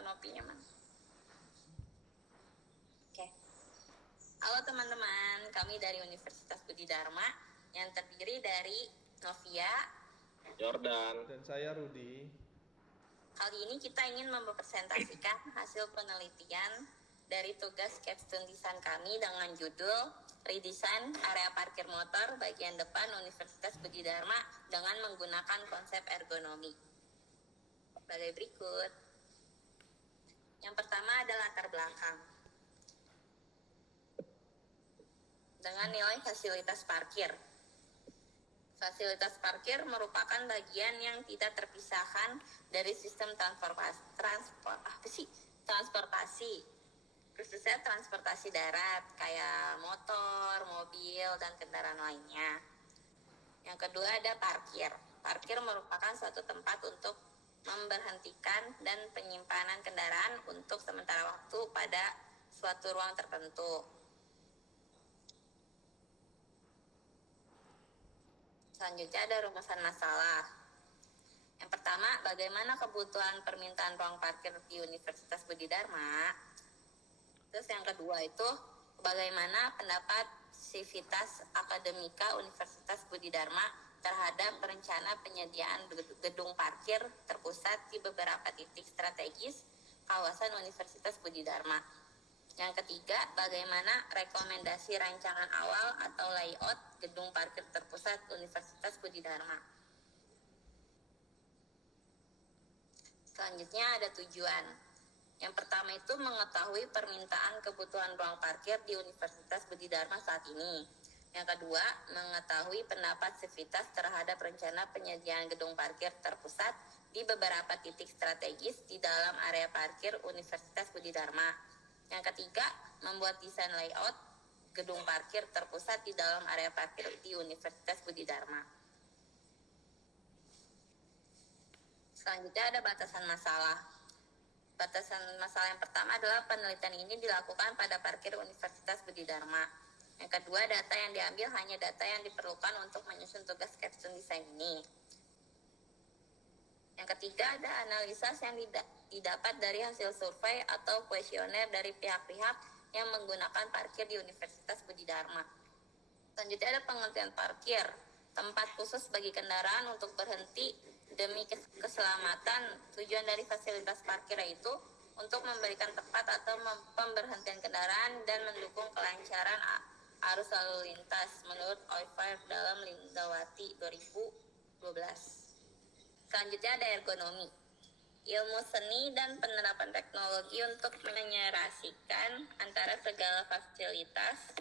kanopinya mana? Oke. Halo teman-teman, kami dari Universitas Budi Dharma yang terdiri dari Novia, Jordan, dan saya Rudi. Kali ini kita ingin mempresentasikan hasil penelitian dari tugas capstone desain kami dengan judul Redesign Area Parkir Motor Bagian Depan Universitas Budi Dharma dengan menggunakan konsep ergonomi. Sebagai berikut. Yang pertama adalah latar belakang. Dengan nilai fasilitas parkir. Fasilitas parkir merupakan bagian yang tidak terpisahkan dari sistem transportasi, khususnya transportasi darat kayak motor, mobil, dan kendaraan lainnya. Yang kedua ada parkir. Parkir merupakan suatu tempat untuk memberhentikan dan penyimpanan kendaraan untuk sementara waktu pada suatu ruang tertentu. Selanjutnya ada rumusan masalah. Yang pertama, bagaimana kebutuhan permintaan ruang parkir di Universitas Budi Dharma. Terus yang kedua itu, bagaimana pendapat Sivitas Akademika Universitas Budi Dharma terhadap rencana penyediaan gedung parkir terpusat di beberapa titik strategis kawasan Universitas Budi Dharma. Yang ketiga, bagaimana rekomendasi rancangan awal atau layout gedung parkir terpusat Universitas Budi Dharma. Selanjutnya ada tujuan. Yang pertama itu mengetahui permintaan kebutuhan ruang parkir di Universitas Budi Dharma saat ini. Yang kedua, mengetahui pendapat Sivitas terhadap rencana penyediaan gedung parkir terpusat di beberapa titik strategis di dalam area parkir Universitas Budi Dharma. Yang ketiga, membuat desain layout gedung parkir terpusat di dalam area parkir di Universitas Budi Dharma. Selanjutnya ada batasan masalah. Batasan masalah yang pertama adalah penelitian ini dilakukan pada parkir Universitas Budi Dharma. Yang kedua, data yang diambil hanya data yang diperlukan untuk menyusun tugas capstone desain ini. Yang ketiga, ada analisa yang didapat dari hasil survei atau kuesioner dari pihak-pihak yang menggunakan parkir di Universitas Budi Dharma. Selanjutnya ada pengertian parkir, tempat khusus bagi kendaraan untuk berhenti demi keselamatan. Tujuan dari fasilitas parkir itu untuk memberikan tempat atau pemberhentian kendaraan dan mendukung kelancaran arus lalu lintas menurut OIFAR dalam Lindawati 2012. Selanjutnya ada ergonomi, ilmu seni dan penerapan teknologi untuk menyerasikan antara segala fasilitas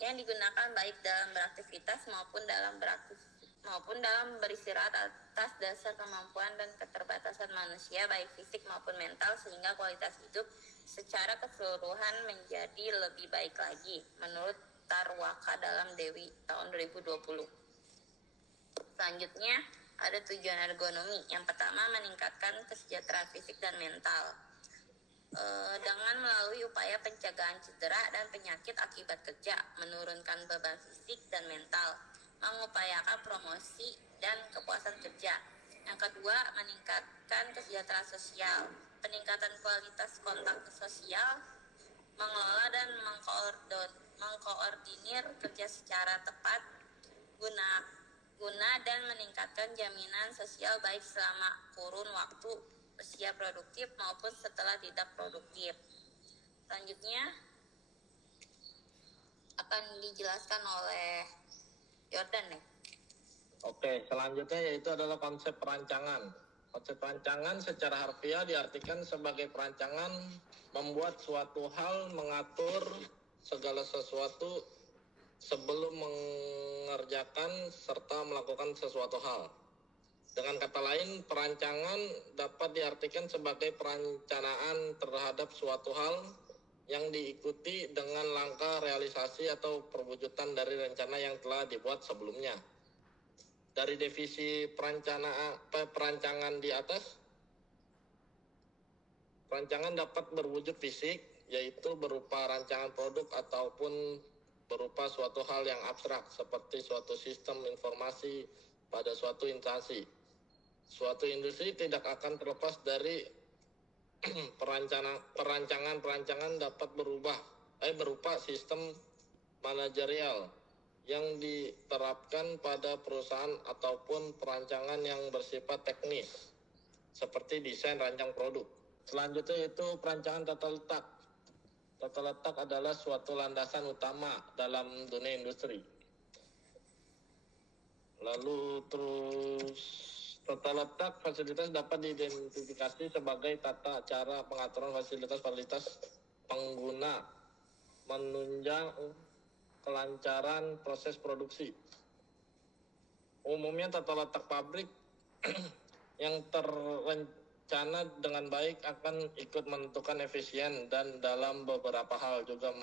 yang digunakan baik dalam beraktivitas maupun dalam beristirahat atas dasar kemampuan dan keterbatasan manusia baik fisik maupun mental sehingga kualitas hidup secara keseluruhan menjadi lebih baik lagi menurut Tarwaka dalam Dewi tahun 2020. Selanjutnya ada tujuan ergonomi. Yang pertama, meningkatkan kesejahteraan fisik dan mental dengan melalui upaya pencegahan cedera dan penyakit akibat kerja, menurunkan beban fisik dan mental, mengupayakan promosi dan kepuasan kerja. Yang kedua, meningkatkan kesejahteraan sosial, peningkatan kualitas kontak sosial, mengelola dan mengkoordinir kerja secara tepat guna dan meningkatkan jaminan sosial baik selama kurun waktu usia produktif maupun setelah tidak produktif. Selanjutnya akan dijelaskan oleh Jordan nih. Oke, selanjutnya yaitu adalah konsep perancangan. Konsep perancangan secara harfiah diartikan sebagai perancangan membuat suatu hal, mengatur segala sesuatu sebelum mengerjakan serta melakukan sesuatu hal. Dengan kata lain, perancangan dapat diartikan sebagai perencanaan terhadap suatu hal yang diikuti dengan langkah realisasi atau perwujudan dari rencana yang telah dibuat sebelumnya. Dari definisi perancangan di atas, perancangan dapat berwujud fisik, yaitu berupa rancangan produk ataupun berupa suatu hal yang abstrak, seperti suatu sistem informasi pada suatu instansi. Suatu industri tidak akan terlepas dari perancangan dapat berupa sistem manajerial yang diterapkan pada perusahaan ataupun perancangan yang bersifat teknis seperti desain rancang produk. Selanjutnya itu perancangan tata letak. Tata letak adalah suatu landasan utama dalam dunia industri. Lalu terus tata letak fasilitas dapat diidentifikasi sebagai tata cara pengaturan fasilitas pengguna menunjang kelancaran proses produksi. Umumnya tata letak pabrik yang terencana dengan baik akan ikut menentukan efisien dan dalam beberapa hal juga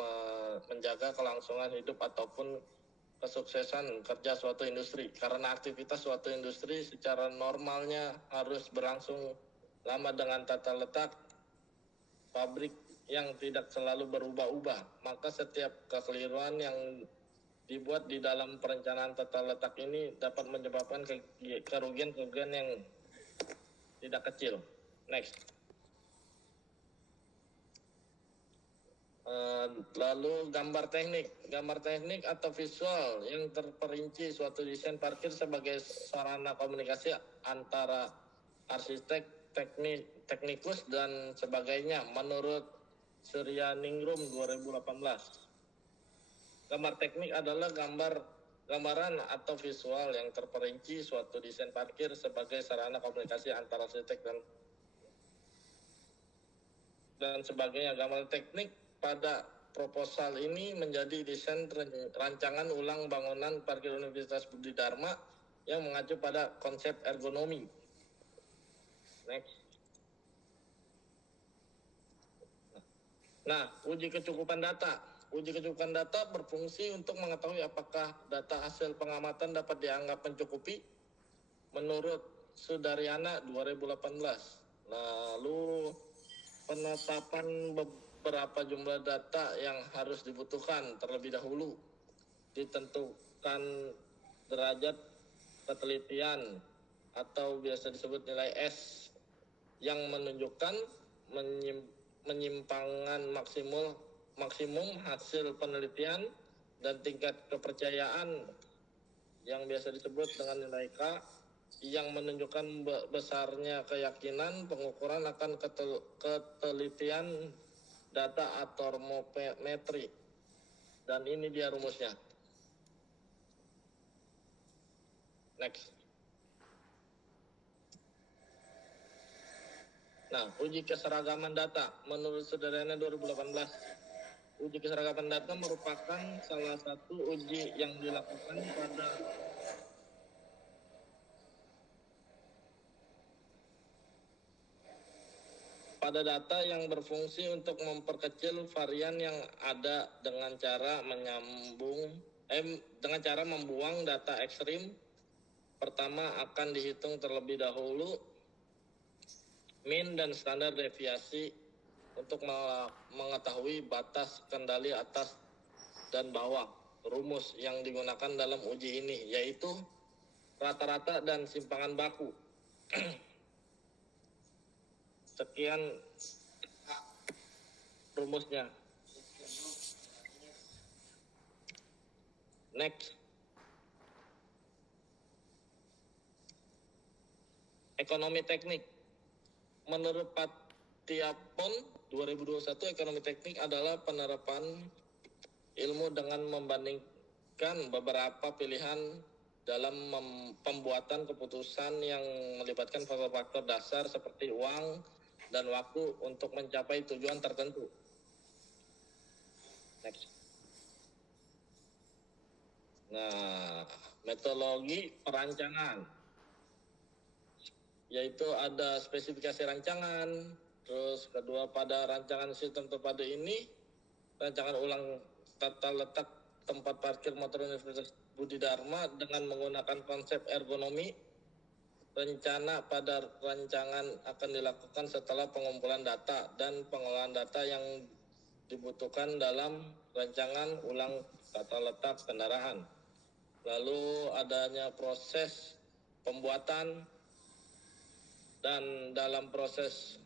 menjaga kelangsungan hidup ataupun kesuksesan kerja suatu industri. Karena aktivitas suatu industri secara normalnya harus berlangsung lama dengan tata letak pabrik yang tidak selalu berubah-ubah, maka setiap kekeliruan yang dibuat di dalam perencanaan tata letak ini dapat menyebabkan kerugian yang tidak kecil. Next. Lalu gambar teknik atau visual yang terperinci suatu desain parkir sebagai sarana komunikasi antara arsitek, teknikus dan sebagainya menurut Suryaningrum 2018. Gambar teknik adalah gambaran atau visual yang terperinci suatu desain parkir sebagai sarana komunikasi antara arsitek dan sebagainya. Gambar teknik pada proposal ini menjadi desain rancangan ulang bangunan parkir Universitas Budi Dharma yang mengacu pada konsep ergonomi. Next. Nah, uji kecukupan data. Uji kecukupan data berfungsi untuk mengetahui apakah data hasil pengamatan dapat dianggap mencukupi menurut Sudaryana 2018. Lalu penetapan beberapa jumlah data yang harus dibutuhkan terlebih dahulu, ditentukan derajat ketelitian atau biasa disebut nilai S yang menunjukkan penyimpangan maksimum hasil penelitian dan tingkat kepercayaan yang biasa disebut dengan nilai K yang menunjukkan besarnya keyakinan pengukuran akan ketelitian data atormometri. Dan ini dia rumusnya. Next. Nah, uji keseragaman data menurut Sudaryana 2018. Uji keseragaman data merupakan salah satu uji yang dilakukan pada data yang berfungsi untuk memperkecil varian yang ada dengan cara membuang data ekstrim. Pertama akan dihitung terlebih dahulu min dan standar deviasi untuk mengetahui batas kendali atas dan bawah. Rumus yang digunakan dalam uji ini yaitu rata-rata dan simpangan baku. Sekian rumusnya. Next. Ekonomi teknik. Menurut Patiapon 2021, ekonomi teknik adalah penerapan ilmu dengan membandingkan beberapa pilihan dalam pembuatan keputusan yang melibatkan faktor-faktor dasar seperti uang dan waktu untuk mencapai tujuan tertentu. Next. Nah, metodologi perancangan yaitu ada spesifikasi rancangan, terus kedua pada rancangan sistem terpadu ini, rancangan ulang tata letak tempat parkir motor Universitas Budi Dharma dengan menggunakan konsep ergonomi. Rencana pada rancangan akan dilakukan setelah pengumpulan data dan pengolahan data yang dibutuhkan dalam rancangan ulang tata letak kendaraan. Lalu adanya proses pembuatan dan dalam proses